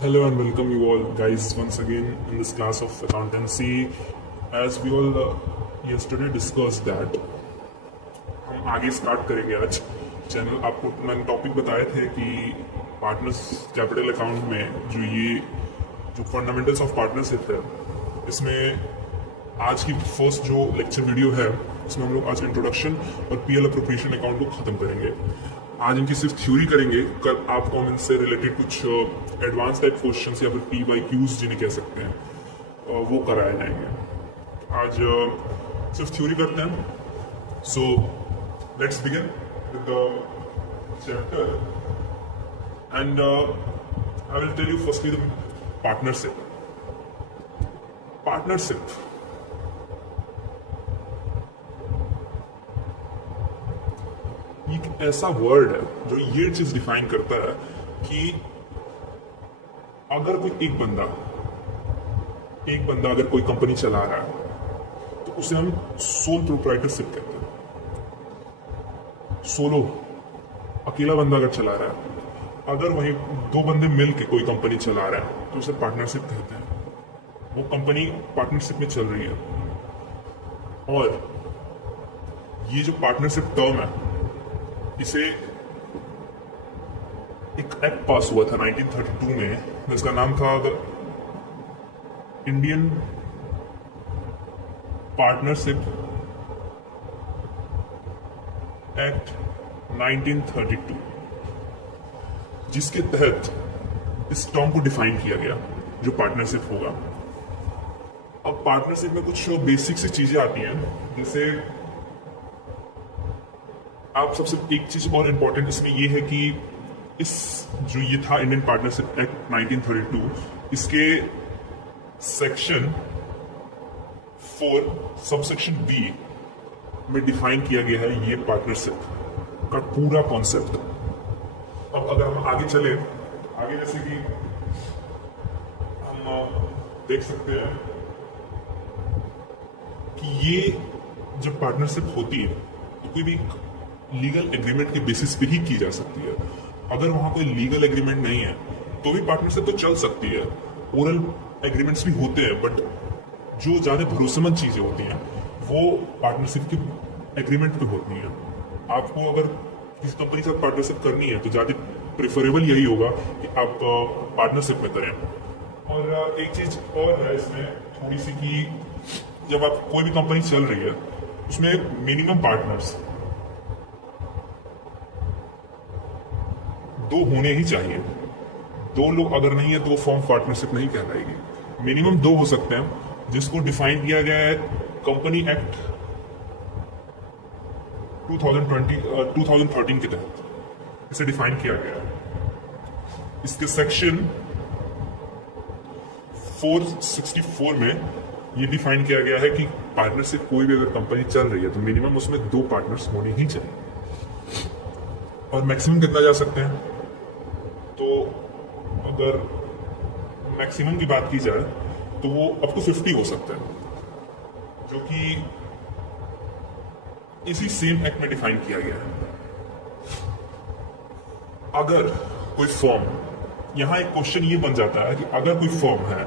Hello and welcome you all guys once again in this class of accountancy. As we all yesterday discussed that हम आगे start करेंगे आज channel. आपको मैंने topic बताए थे कि पार्टनर्स कैपिटल अकाउंट में जो फंडामेंटल्स ऑफ पार्टनरशिप है, इसमें आज की फर्स्ट जो लेक्चर वीडियो है इसमें हम लोग आज इंट्रोडक्शन और पीएल अप्रोप्रिएशन अकाउंट को ख़त्म करेंगे। आज इनकी सिर्फ थ्योरी करेंगे। कल आपको हम इनसे रिलेटेड कुछ एडवांस टाइप क्वेश्चन या फिर PYQs जिन्हें कह सकते हैं वो कराए जाएंगे। आज सिर्फ थ्योरी करते हैं। So let's begin with the chapter and I will tell you firstly the partnership. Partnership एक ऐसा वर्ड है जो ये चीज डिफाइन करता है कि अगर कोई एक बंदा अगर कोई कंपनी चला रहा है तो उसे हम सोल प्रोप्राइटरशिप कहते हैं। सोलो अकेला बंदा अगर चला रहा है, अगर वही दो बंदे मिल के कोई कंपनी चला रहा है तो उसे पार्टनरशिप कहते हैं। वो कंपनी पार्टनरशिप में चल रही है। और ये जो पार्टनरशिप टर्म है, इसे एक एक्ट पास हुआ था 1932 में, जिसका नाम था द इंडियन पार्टनरशिप एक्ट 1932, जिसके तहत इस टर्म को डिफाइन किया गया जो पार्टनरशिप होगा। अब पार्टनरशिप में कुछ बेसिक सी चीजें आती हैं, जैसे आप सबसे एक चीज और इम्पोर्टेंट इसमें यह है कि इस जो ये था इंडियन पार्टनरशिप एक्ट 1932, इसके सेक्शन 4 सबसेक्शन बी में डिफाइन किया गया है ये पार्टनरशिप का पूरा कॉन्सेप्ट। अब अगर हम आगे चले, आगे जैसे कि हम देख सकते हैं कि ये जब पार्टनरशिप होती है तो कोई भी लीगल एग्रीमेंट के बेसिस पे ही की जा सकती है। अगर वहां कोई लीगल एग्रीमेंट नहीं है तो भी पार्टनरशिप तो चल सकती है। ओरल एग्रीमेंट्स भी होते हैं, बट जो ज्यादा भरोसेमंद चीजें होती हैं वो पार्टनरशिप के एग्रीमेंट पे होती हैं। आपको अगर किसी कंपनी के साथ पार्टनरशिप करनी है तो ज्यादा प्रेफरेबल यही होगा कि आप पार्टनरशिप में करें। और एक चीज और है इसमें थोड़ी सी कि जब आप कोई भी कंपनी चल रही है उसमें मिनिमम पार्टनर्स दो होने ही चाहिए। दो लोग अगर नहीं है तो वो फॉर्म पार्टनरशिप नहीं कहलाएगी। मिनिमम दो हो सकते हैं, जिसको डिफाइन किया गया है कंपनी एक्ट 2013 के तहत इसे डिफाइन किया गया है। इसके सेक्शन 464 में ये डिफाइन किया गया है कि पार्टनरशिप कोई भी अगर कंपनी चल रही है तो मिनिमम उसमें दो पार्टनर्स होने ही चाहिए। और मैक्सिमम कितना जा सकते हैं, तो अगर मैक्सिमम की बात की जाए तो वो अप टू 50 हो सकता है, जो कि इसी सेम एक्ट में डिफाइन किया गया है। अगर कोई फॉर्म, यहां एक क्वेश्चन ये बन जाता है कि अगर कोई फॉर्म है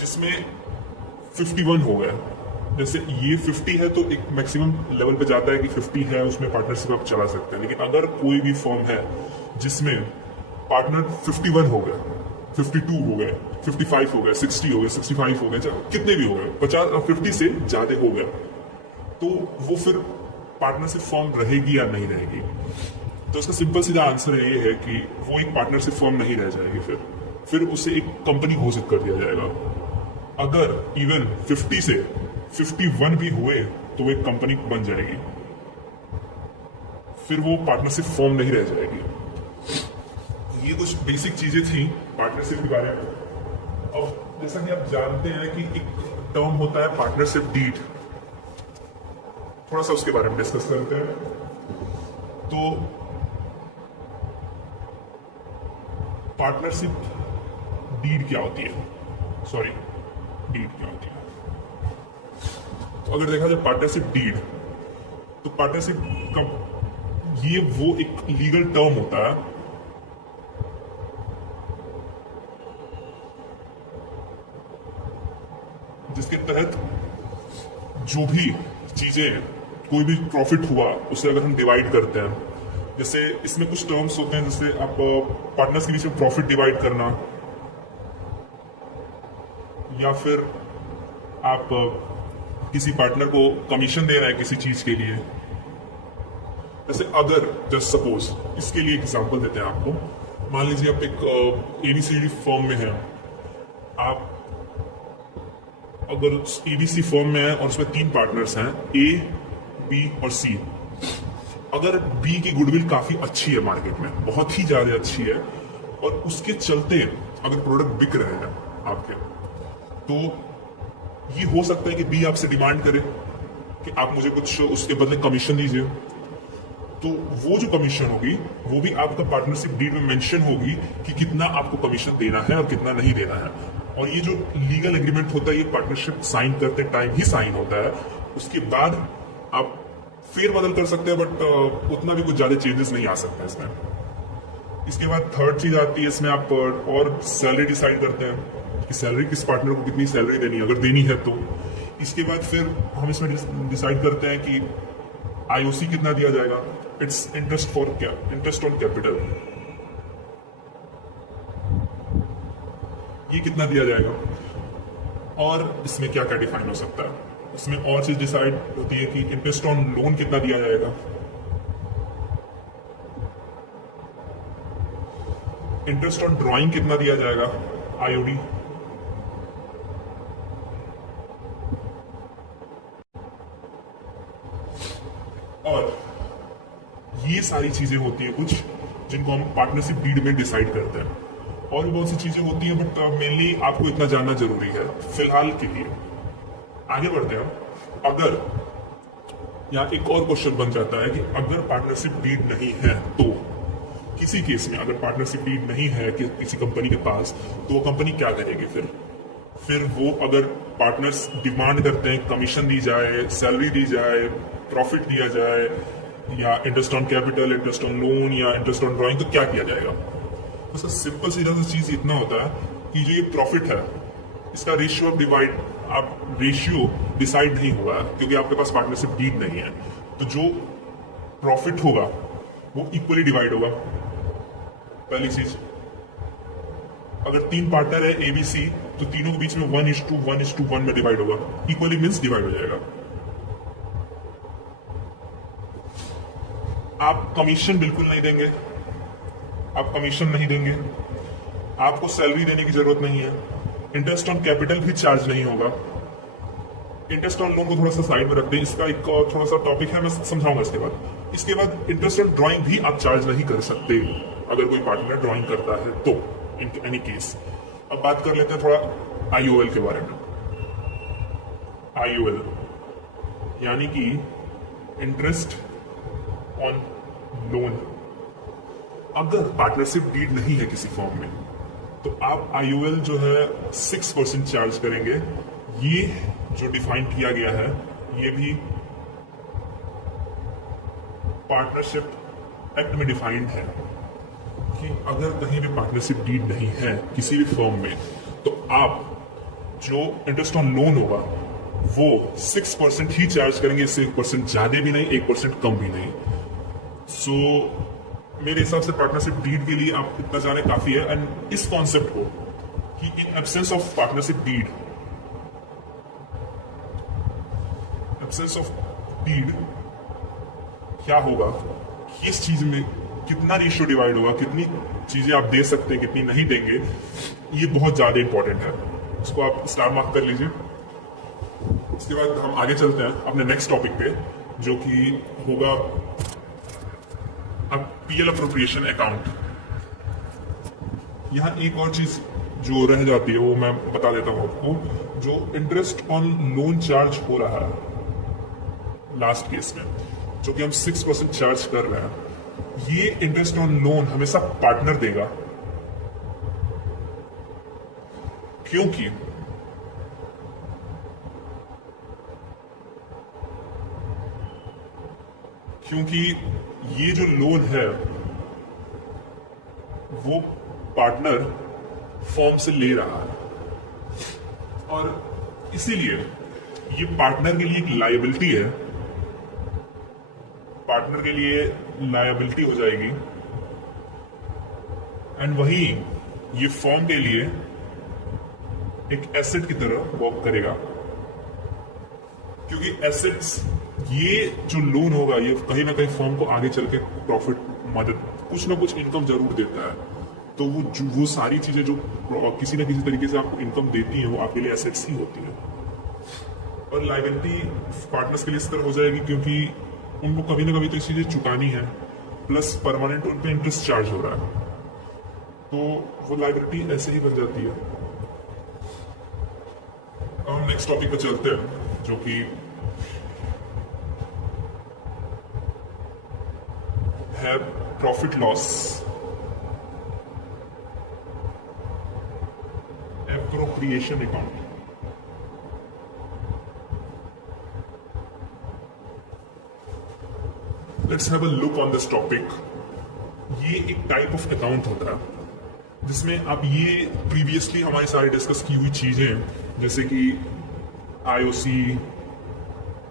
जिसमें 51 हो गया, जैसे ये 50 है तो एक मैक्सिमम लेवल पे जाता है कि 50 है, उसमें पार्टनरशिप आप चला सकते हैं। लेकिन अगर कोई भी फॉर्म है जिसमें पार्टनर 51 हो गए, 52 हो गए, 55 हो गए, 60 हो गए, 65 हो गए, कितने भी हो गए, 50 से ज्यादा हो गया, तो वो फिर पार्टनरशिप फॉर्म रहेगी या नहीं रहेगी। तो इसका सिंपल सीधा आंसर ये है कि वो एक पार्टनरशिप फॉर्म नहीं रह जाएगी, फिर उसे एक कंपनी घोषित कर दिया जाएगा। अगर इवन 50 से 51 भी हुए तो वो एक कंपनी बन जाएगी, फिर वो पार्टनरशिप फॉर्म नहीं रह जाएगी। ये कुछ बेसिक चीजें थी पार्टनरशिप के बारे में। अब जैसा कि आप जानते हैं कि एक टर्म होता है पार्टनरशिप डीड, थोड़ा सा उसके बारे में डिस्कस करते हैं। तो पार्टनरशिप डीड क्या होती है, सॉरी डीड क्या होती है। तो अगर देखा जाए पार्टनरशिप डीड, तो पार्टनरशिप का ये वो एक लीगल टर्म होता है तहत जो भी चीजें, कोई भी प्रॉफिट हुआ उसे अगर हम डिवाइड करते हैं, जैसे इसमें कुछ टर्म्स होते हैं, जैसे आप पार्टनर्स के बीच में प्रॉफिट डिवाइड करना, या फिर आप किसी पार्टनर को कमीशन दे रहे हैं किसी चीज के लिए। जैसे अगर जस्ट सपोज, इसके लिए एग्जांपल देते हैं आपको। मान लीजिए आप एक एबीसीडी फर्म में हैं, आप अगर एबीसी फर्म में है और उसमें 3 पार्टनर्स हैं, ए, बी और सी। अगर बी की गुडविल काफी अच्छी है मार्केट में, बहुत ही ज्यादा अच्छी है, और उसके चलते अगर प्रोडक्ट बिक रहे हैं आपके, तो ये हो सकता है कि बी आपसे डिमांड करे कि आप मुझे कुछ उसके बदले कमीशन दीजिए। तो वो जो कमीशन होगी वो भी आपका पार्टनरशिप डीड में मेंशन होगी कि कितना आपको कमीशन देना है और कितना नहीं देना है। और ये जो लीगल एग्रीमेंट होता है ये पार्टनरशिप साइन करते टाइम ही साइन होता है। उसके बाद आप फेर बदल कर सकते हैं, बट उतना भी कुछ ज्यादा चेंजेस नहीं आ सकता इसमें। इसके बाद थर्ड चीज आती है, इसमें आप और सैलरी डिसाइड करते हैं कि सैलरी किस पार्टनर को कितनी सैलरी देनी है, अगर देनी है तो। इसके बाद फिर हम इसमें डिसाइड करते हैं कि आईओसी कितना दिया जाएगा, इट्स इंटरेस्ट ऑन कैपिटल, ये कितना दिया जाएगा, और इसमें क्या क्या डिफाइन हो सकता है। इसमें और चीज डिसाइड होती है कि इंटरेस्ट ऑन लोन कितना दिया जाएगा, इंटरेस्ट ऑन ड्राइंग कितना दिया जाएगा, आईओडी, और ये सारी चीजें होती हैं कुछ जिनको हम पार्टनरशिप डीड में डिसाइड करते हैं। और भी बहुत सी चीजें होती हैं, बट मेनली आपको इतना जानना जरूरी है फिलहाल के लिए। आगे बढ़ते हैं। अगर यहाँ एक और क्वेश्चन बन जाता है कि अगर पार्टनरशिप डीड नहीं है तो, किसी केस में अगर पार्टनरशिप डीड नहीं है कि किसी कंपनी के पास, तो वो कंपनी क्या करेगी फिर वो अगर पार्टनर्स डिमांड करते हैं कमीशन दी जाए, सैलरी दी जाए, प्रॉफिट दिया जाए, या interest on capital, interest on loan या इंटरेस्ट ऑन ड्राइंग, तो क्या किया जाएगा। बस सिंपल सीधा सा चीज इतना होता है कि जो ये प्रॉफिट है इसका रेशियो ऑफ डिवाइड, आप रेशियो डिसाइड नहीं हुआ क्योंकि आपके पास पार्टनरशिप डीड नहीं है। तो जो प्रॉफिट होगा वो इक्वली डिवाइड होगा। पहली चीज, अगर 3 पार्टनर है एबीसी, तो तीनों के बीच में 1:1:1 में डिवाइड होगा। इक्वली मीन्स डिवाइड हो जाएगा। आप कमीशन बिल्कुल नहीं देंगे, आप कमीशन नहीं देंगे, आपको सैलरी देने की जरूरत नहीं है, इंटरेस्ट ऑन कैपिटल भी चार्ज नहीं होगा। इंटरेस्ट ऑन लोन को थोड़ा सा साइड में रखते हैं, इसका एक और थोड़ा सा टॉपिक है, मैं समझाऊंगा इसके बाद। इसके बाद इंटरेस्ट ऑन ड्राइंग भी आप चार्ज नहीं कर सकते अगर कोई पार्टनर ड्राइंग करता है तो, इन एनी केस। अब बात कर लेते हैं थोड़ा आईओएल के बारे में। आईओएल यानी कि इंटरेस्ट ऑन लोन। अगर पार्टनरशिप डीड नहीं है किसी फॉर्म में, तो आप आईओएल जो है 6% चार्ज करेंगे। ये जो डिफाइन किया गया है ये भी पार्टनरशिप एक्ट में डिफाइंड है कि अगर कहीं भी पार्टनरशिप डीड नहीं है किसी भी फर्म में, तो आप जो इंटरेस्ट ऑन लोन होगा वो 6% ही चार्ज करेंगे, इससे 1% ज्यादा भी नहीं, 1% कम भी नहीं। सो मेरे हिसाब से पार्टनरशिप डीड के लिए आप इतना जाने काफी है। एंड इस कॉन्सेप्ट को कि in absence of partnership deed, absence of deed क्या होगा, किस चीज में कितना रेशियो डिवाइड होगा, कितनी चीजें आप दे सकते हैं, कितनी नहीं देंगे, ये बहुत ज्यादा इंपॉर्टेंट है। इसको आप स्टार मार्क कर लीजिए। इसके बाद हम आगे चलते हैं अपने नेक्स्ट टॉपिक पे, जो कि होगा अब पीएल अप्रोप्रिएशन अकाउंट। यहां एक और चीज जो रह जाती है वो मैं बता देता हूं आपको। जो इंटरेस्ट ऑन लोन चार्ज हो रहा है लास्ट केस में, जो कि हम 6% चार्ज कर रहे हैं, ये इंटरेस्ट ऑन लोन हमेशा पार्टनर देगा, क्योंकि ये जो लोन है वो पार्टनर फॉर्म से ले रहा है, और इसीलिए ये पार्टनर के लिए एक लायबिलिटी है, पार्टनर के लिए लायबिलिटी हो जाएगी, एंड वही ये फर्म के लिए एक एसेट की तरह वर्क करेगा, क्योंकि एसेट्स, ये जो लोन होगा ये कहीं ना कहीं फर्म को आगे चल के प्रॉफिट, मदद, कुछ ना कुछ इनकम जरूर देता है। तो वो सारी चीजें जो किसी ना किसी तरीके से आपको इनकम देती हैं वो आपके लिए एसेट्स ही होती है। और लायबिलिटी पार्टनर्स के लिए इस तरह हो जाएगी क्योंकि उनको कभी ना कभी तो चीजें चुकानी है, प्लस परमानेंट उन पे इंटरेस्ट चार्ज हो रहा है, तो वो लायबिलिटी ऐसे ही बन जाती है। अब हम नेक्स्ट टॉपिक पे चलते हैं जो कि है profit loss appropriation account. Let's have a look on this topic. ये एक टाइप ऑफ अकाउंट होता है जिसमें आप ये प्रीवियसली हमारी सारी डिस्कस की हुई चीजें जैसे कि आईओसी,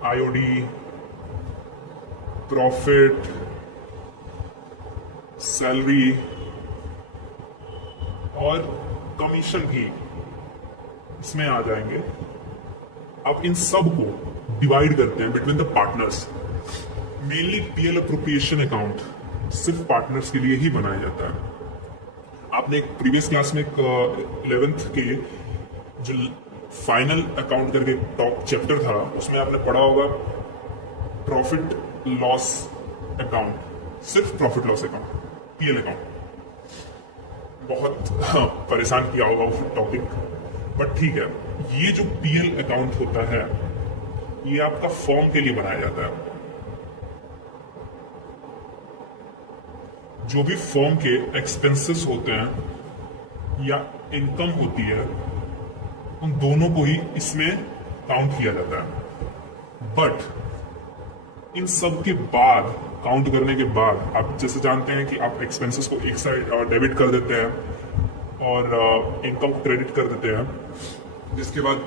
आईओडी, प्रॉफिट, सैलरी और कमीशन भी इसमें आ जाएंगे। आप इन सब को डिवाइड करते हैं between the partners. Mainly PL appropriation account सिर्फ पार्टनर्स के लिए ही बनाया जाता है। आपने एक प्रीवियस क्लास में 11th के जो फाइनल अकाउंट करके टॉप चैप्टर था उसमें आपने पढ़ा होगा प्रॉफिट लॉस अकाउंट, सिर्फ profit loss account, PL account. बहुत परेशान किया होगा वो टॉपिक, बट ठीक है। ये जो पीएल अकाउंट होता है ये आपका फर्म के लिए बनाया जाता है। जो भी फर्म के एक्सपेंसेस होते हैं या इनकम होती है उन दोनों को ही इसमें काउंट किया जाता है। बट इन सब के बाद, काउंट करने के बाद, आप जैसे जानते हैं कि आप एक्सपेंसेस को एक साइड डेबिट कर देते हैं और इनकम को क्रेडिट कर देते हैं, जिसके बाद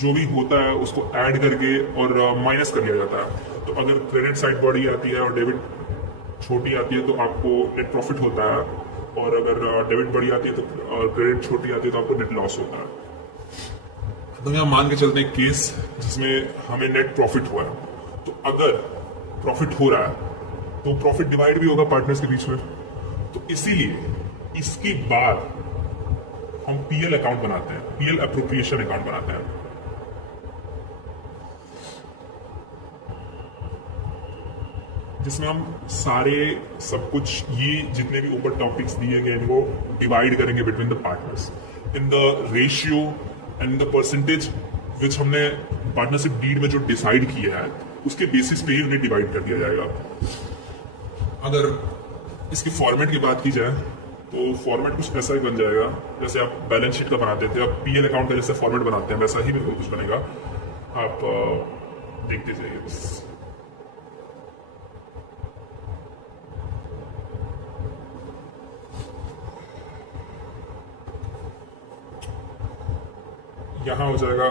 जो भी होता है उसको ऐड करके और माइनस कर लिया जाता है। तो अगर क्रेडिट साइड बड़ी आती है और डेबिट छोटी आती है तो आपको नेट प्रॉफिट होता है, और अगर डेबिट बड़ी आती है तो और क्रेडिट छोटी आती है तो आपको नेट लॉस होता है। तो यहाँ मान के चलते हैं केस जिसमें हमें नेट प्रॉफिट हुआ है, तो अगर प्रॉफिट हो रहा है तो प्रॉफिट डिवाइड भी होगा पार्टनर्स के बीच में। तो इसीलिए इसके बाद हम पीएल अकाउंट बनाते हैं, पीएल अप्रोप्रिएशन अकाउंट बनाते हैं। जिसमें हम सारे सब कुछ ये जितने भी ऊपर टॉपिक्स दिए गए इनको डिवाइड करेंगे between the partners in the ratio and the percentage which हमने पार्टनरशिप डीड में जो डिसाइड किया है उसके बेसिस पे ही उन्हें डिवाइड कर दिया जाएगा। अगर इसकी फॉर्मेट की बात की जाए तो फॉर्मेट कुछ ऐसा ही बन जाएगा जैसे आप बैलेंस शीट का बनाते थे, आप पीएल अकाउंट का जैसे फॉर्मेट बनाते हैं वैसा ही बिल्कुल कुछ बनेगा। आप देखते जाइए बस। यहाँ हो जाएगा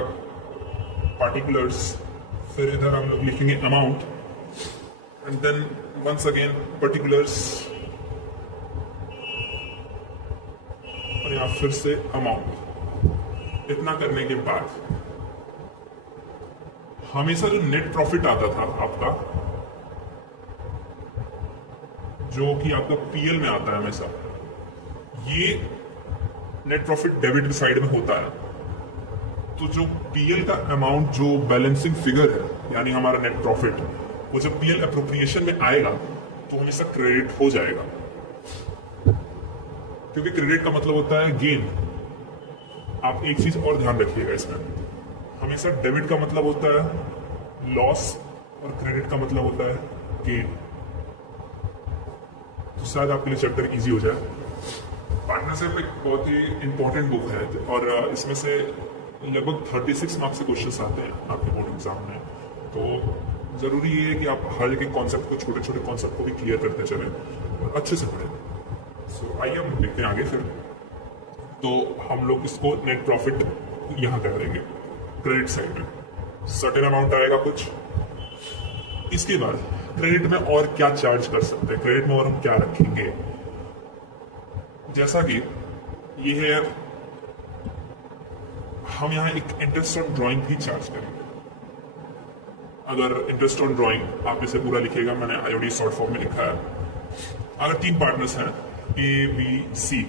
पार्टिकुलर्स, फिर इधर हम लोग लिखेंगे amount, and then once again particulars, और यहाँ फिर से अमाउंट। इतना करने के बाद हमेशा जो नेट प्रॉफिट आता था आपका, जो कि आपका पीएल में आता है हमेशा, ये नेट प्रॉफिट डेबिट साइड में होता है। तो जो पीएल का अमाउंट, जो बैलेंसिंग फिगर है यानी हमारा नेट प्रॉफिट, वो जब पीएल अप्रोप्रिएशन में आएगा तो हमेशा क्रेडिट हो जाएगा, क्योंकि क्रेडिट का मतलब होता है गेन। आप एक चीज और ध्यान रखिएगा इसमें, हमेशा डेबिट का मतलब होता है लॉस और क्रेडिट का मतलब होता है गेन। तो शायद आपके लिए चैप्टर इजी हो जाए। पार्टनरशिप एक बहुत ही इंपॉर्टेंट बुक है और इसमें से लगभग 36 मार्क्स से क्वेश्चंस आते हैं आपके बोर्ड एग्जाम में। तो जरूरी ये है कि आप हर एक कॉन्सेप्ट को, छोटे छोटे कॉन्सेप्ट को भी क्लियर करते चलें और अच्छे से पढ़ें। सो आइए हम देखते हैं आगे। फिर तो हम लोग इसको नेट प्रॉफिट यहाँ कर देंगे क्रेडिट साइड में। सर्टेन अमाउंट आएगा कुछ। इसके बाद क्रेडिट में और क्या चार्ज कर सकते हैं, क्रेडिट में और हम क्या रखेंगे, जैसा कि ये है, हम यहाँ एक इंटरेस्ट ऑन ड्राइंग भी चार्ज करेंगे। अगर इंटरेस्ट ऑन ड्राइंग आप इसे पूरा लिखेगा, मैंने आईओडी शॉर्ट फॉर्म में लिखा है। अगर 3 पार्टनर्स हैं ए बी सी,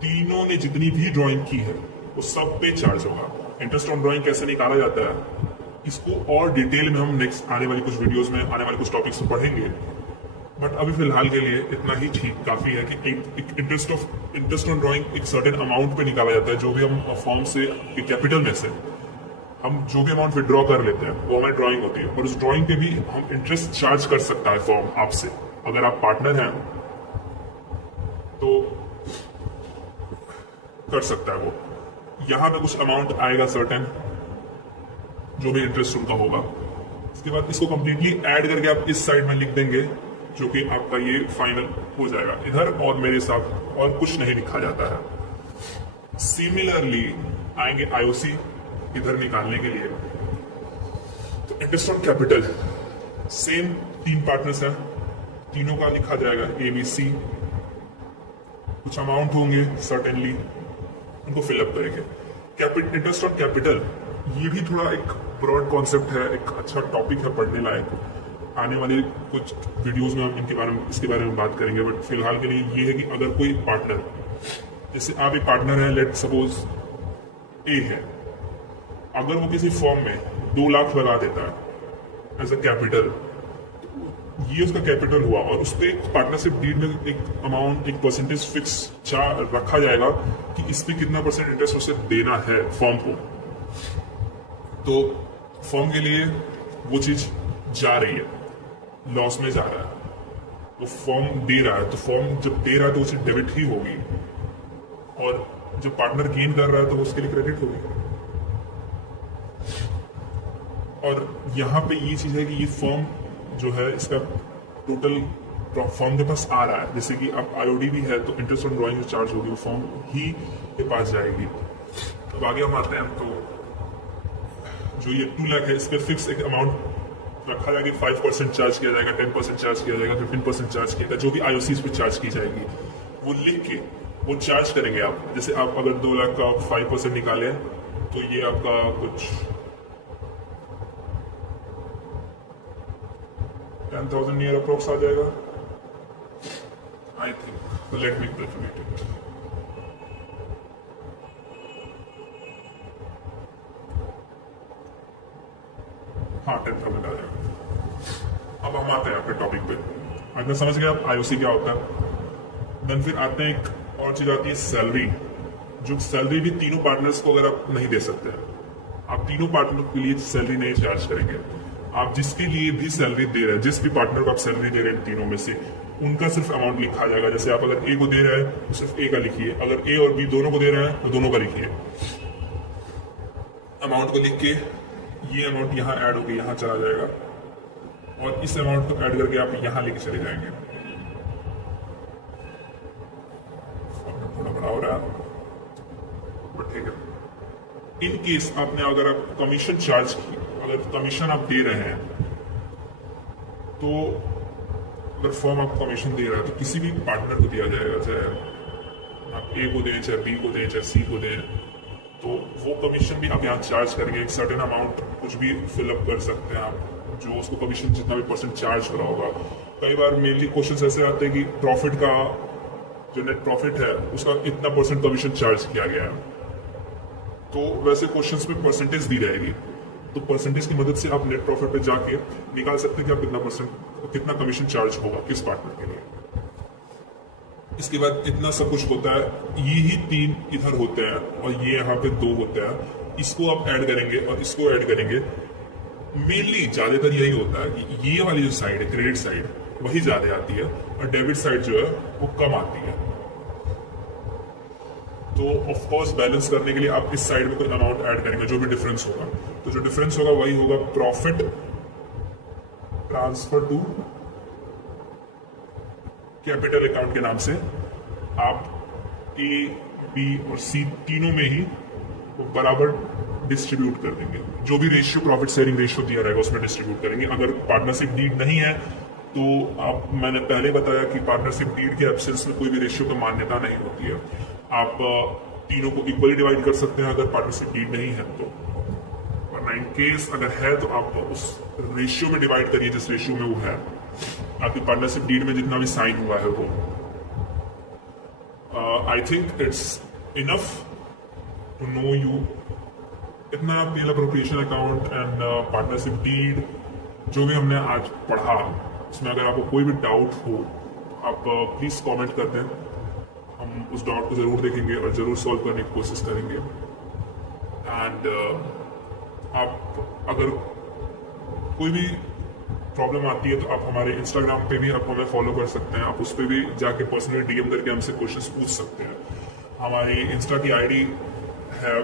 तीनों ने जितनी भी ड्राइंग की है वो सब पे चार्ज होगा। इंटरेस्ट ऑन ड्राइंग कैसे निकाला जाता है इसको और डिटेल में हम नेक्स्ट आने वाली कुछ वीडियोस में, आने वाले कुछ टॉपिक्स में पढ़ेंगे, बट अभी फिलहाल के लिए इतना ही ठीक काफी है कि एक इंटरेस्ट ऑन ड्राइंग एक सर्टेन अमाउंट पे निकाला जाता है। जो भी हम फॉर्म से, कैपिटल में से हम जो भी अमाउंट विड्रॉ कर लेते हैं वो हमारी ड्राइंग होती है, और उस ड्राइंग पे भी हम इंटरेस्ट चार्ज कर सकता है फॉर्म आपसे। अगर आप पार्टनर हैं तो कर सकता है वो। यहां पे कुछ अमाउंट आएगा सर्टेन, जो भी इंटरेस्ट उनका होगा। इसके बाद इसको कंप्लीटली ऐड करके आप इस साइड में लिख देंगे, जो कि आपका ये फाइनल हो जाएगा इधर, और मेरे साथ और कुछ नहीं लिखा जाता है। सिमिलरली आएंगे आईओसी इधर निकालने के लिए, तो interest on capital same 3 partners हैं, तीनों का लिखा जाएगा ए बी सी। कुछ अमाउंट होंगे सर्टेनली, उनको फिलअप करेंगे। इंटरेस्ट ऑन कैपिटल ये भी थोड़ा एक ब्रॉड कॉन्सेप्ट है, एक अच्छा टॉपिक है पढ़ने लायक। आने वाले कुछ वीडियोस में हम इसके बारे में बात करेंगे, बट फिलहाल के लिए ये है कि अगर कोई पार्टनर, जैसे आप एक पार्टनर है, लेट सपोज ए है, अगर वो किसी फॉर्म में 2 लाख लगा देता है एज अ कैपिटल, ये उसका कैपिटल हुआ, और उस पर पार्टनरशिप डीड में एक अमाउंट, एक परसेंटेज फिक्स रखा जाएगा कि इस पे कितना % इंटरेस्ट उसे देना है फॉर्म को। तो फॉर्म के लिए वो चीज जा रही है, लॉस में जा रहा है, तो फॉर्म दे रहा है, तो फॉर्म जब दे रहा है तो उसे डेबिट ही होगी, और जब पार्टनर गेन कर रहा है तो उसके लिए क्रेडिट होगी। और यहाँ पे ये चीज है कि ये फॉर्म जो है, इसका टोटल फॉर्म के पास आ रहा है, जैसे कि अब आईओडी भी है तो इंटरेस्ट ऑन ड्राइंग जो चार्ज होगी वो फॉर्म ही के पास जाएगी। अब आगे हम आते हैं, तो जो ये 2 लाख है, इस पर फिक्स एक अमाउंट रखा जाएगा, 5% चार्ज किया जाएगा, 10% चार्ज किया जाएगा, 15% चार्ज किया जाएगा, जो भी आईओसी पे चार्ज की जाएगी वो लिख के वो चार्ज करेंगे आप। जैसे आप अगर 2 लाख का 5% निकालें तो ये आपका कुछ 10,000 नियर अप्रोक्स आ जाएगा, I think. Let me calculate it. हाँ, 10,000 आ जाएगा। अब हम आते हैं अपने टॉपिक पे। अगर समझ गए आप आईओसी क्या होता है, देन फिर आते हैं, एक और चीज आती है सैलरी। जो सैलरी भी तीनों पार्टनर्स को अगर आप नहीं दे सकते, आप तीनों पार्टनर के लिए सैलरी नहीं चार्ज करेंगे। आप जिसके लिए भी सैलरी दे रहे हैं, जिस भी पार्टनर को आप सैलरी दे रहे हैं तीनों में से, उनका सिर्फ अमाउंट लिखा जाएगा। जैसे आप अगर ए को दे रहे हैं तो सिर्फ ए का लिखिए, अगर ए और बी दोनों को दे रहे हैं तो दोनों का लिखिए। अमाउंट को लिख के ये अमाउंट यहाँ ऐड होकर यहाँ चला जाएगा, और इस अमाउंट को ऐड करके आप यहाँ लेके चले जाएंगे। थोड़ा बड़ा हो रहा है, बट ठीक है। इन केस आपने, अगर आप कमीशन चार्ज की, अगर कमीशन आप दे रहे हैं, तो अगर फर्म आपको कमीशन दे रहा है तो किसी भी पार्टनर को दिया जाएगा, चाहे आप ए को दें, चाहे बी को दें, चाहे सी को दें, तो वो कमीशन भी आप यहाँ चार्ज करेंगे। एक सर्टेन अमाउंट कुछ भी फिलअप कर सकते हैं आप, जो उसको कमीशन जितना भी % चार्ज करा होगा। कई बार मेनली क्वेश्चन ऐसे आते हैं कि प्रॉफिट का, जो नेट प्रॉफिट है उसका इतना % कमीशन चार्ज किया गया है, तो वैसे क्वेश्चंस में परसेंटेज दी रहेगी, तो परसेंटेज की मदद से आप नेट प्रॉफिट पे जाके निकाल सकते हैं कि आप कितना कमीशन चार्ज होगा किस पार्टनर के लिए। इसके बाद इतना सब कुछ होता है, ये ही 3 इधर होते हैं और ये यहाँ पे 2 होते हैं। इसको आप ऐड करेंगे और इसको ऐड करेंगे। मेनली ज्यादातर यही होता है कि ये वाली जो साइड है, क्रेडिट साइड, वही ज्यादा आती है, और डेबिट साइड जो है वो कम आती है। तो ऑफ कोर्स बैलेंस करने के लिए आप इस साइड में कोई अमाउंट ऐड करेंगे, जो भी डिफरेंस होगा, तो जो डिफरेंस होगा वही होगा profit transfer to capital account के नाम से। आप ए, बी और सी तीनों में ही वो बराबर डिस्ट्रीब्यूट कर देंगे। जो भी रेशियो प्रॉफिट शेयरिंग रेशियो दिया रहेगा उसमें डिस्ट्रीब्यूट करेंगे। अगर पार्टनरशिप डीड नहीं है तो आप, मैंने पहले बताया कि पार्टनरशिप डीड के एब्सेंस में कोई भी रेशियो की मान्यता नहीं होती है। आप तीनों को इक्वली डिवाइड कर सकते हैं अगर पार्टनरशिप डीड नहीं है तो, वरना इन केस अगर है तो आप उस रेशियो में डिवाइड करिए जिस रेशियो में वो है। आपकी पार्टनरशिप डीड में जितना भी साइन हुआ है वो, I think it's enough to know you. इतना PL appropriation account and partnership deed जो भी हमने आज पढ़ा, उसमें अगर आपको कोई भी डाउट हो आप प्लीज कमेंट कर दें। हम उस डाउट को जरूर देखेंगे और जरूर सॉल्व करने की कोशिश करेंगे। एंड आप अगर कोई भी प्रॉब्लम आती है तो आप हमारे इंस्टाग्राम पे भी आप हमें फॉलो कर सकते हैं। आप उस पर भी जाके पर्सनली डीएम करके हमसे क्वेश्चंस पूछ सकते हैं। हमारी इंस्टा की आईडी है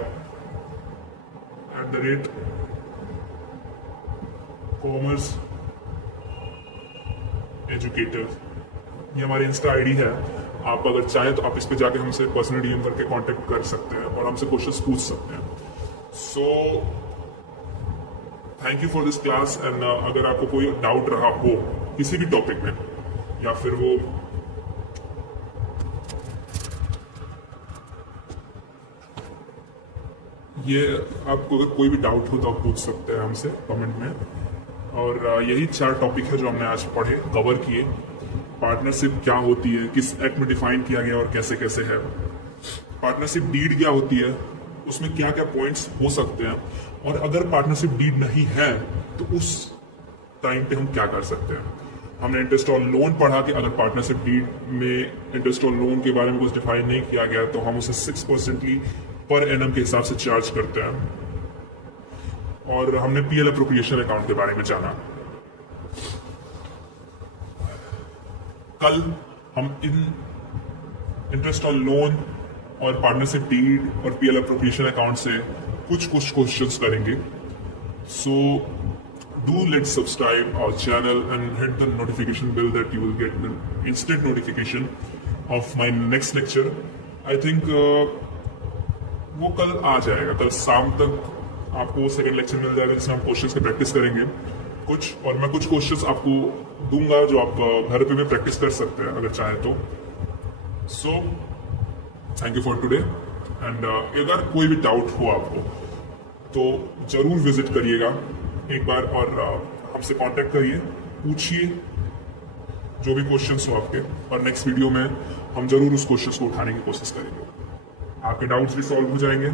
@commerce एजुकेटर, ये हमारी इंस्टा आईडी है। आप अगर चाहें तो आप इस पे जाके हमसे पर्सनल डीएम करके कांटेक्ट कर सकते हैं और हमसे क्वेश्चंस पूछ सकते हैं। So thank you for this class. And अगर आपको कोई डाउट रहा हो किसी भी टॉपिक में, या फिर वो ये आपको अगर कोई भी डाउट हो तो आप पूछ सकते हैं हमसे कमेंट में। और यही 4 टॉपिक है जो हमने आज पढ़े, कवर किए। पार्टनरशिप क्या होती है, किस एक्ट में डिफाइन किया गया और कैसे कैसे है। पार्टनरशिप डीड क्या होती है, उसमें क्या क्या पॉइंट्स हो सकते हैं, और अगर पार्टनरशिप डीड नहीं है तो उस टाइम पे हम क्या कर सकते हैं। हमने इंटरेस्ट ऑन लोन पढ़ा कि अगर पार्टनरशिप डीड में इंटरेस्ट ऑन लोन के बारे में कुछ डिफाइन नहीं किया गया तो हम उसे 6% पर एनम के हिसाब से चार्ज करते हैं। और हमने पीएल अप्रोप्रिएशन अकाउंट के बारे में जाना। कल हम इन इंटरेस्ट ऑन लोन और पार्टनरशिप डीड और पीएल अप्रोप्रिएशन अकाउंट से कुछ क्वेश्चंस करेंगे। So do let's subscribe our channel and hit the notification bell that you will get the instant notification of my next lecture. I think वो कल आ जाएगा, कल शाम तक आपको सेकंड लेक्चर मिल जाएगा जिसमें हम क्वेश्चंस की प्रैक्टिस करेंगे कुछ, और मैं कुछ क्वेश्चंस आपको दूंगा जो आप घर पे भी प्रैक्टिस कर सकते हैं अगर चाहे तो। So thank you for today. And अगर कोई भी डाउट हो आपको तो जरूर विजिट करिएगा एक बार और हमसे कांटेक्ट करिए, पूछिए जो भी क्वेश्चंस हो आपके, और नेक्स्ट वीडियो में हम जरूर उस क्वेश्चंस को उठाने की कोशिश करेंगे। आपके डाउट्स भी सॉल्व हो जाएंगे।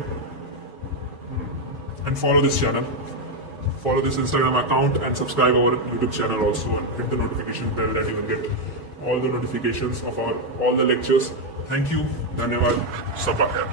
And follow this channel, follow this Instagram account, and subscribe our YouTube channel also, and hit the notification bell that you will get all the notifications of all the lectures. Thank you. Dhanyawad. Sabah khair.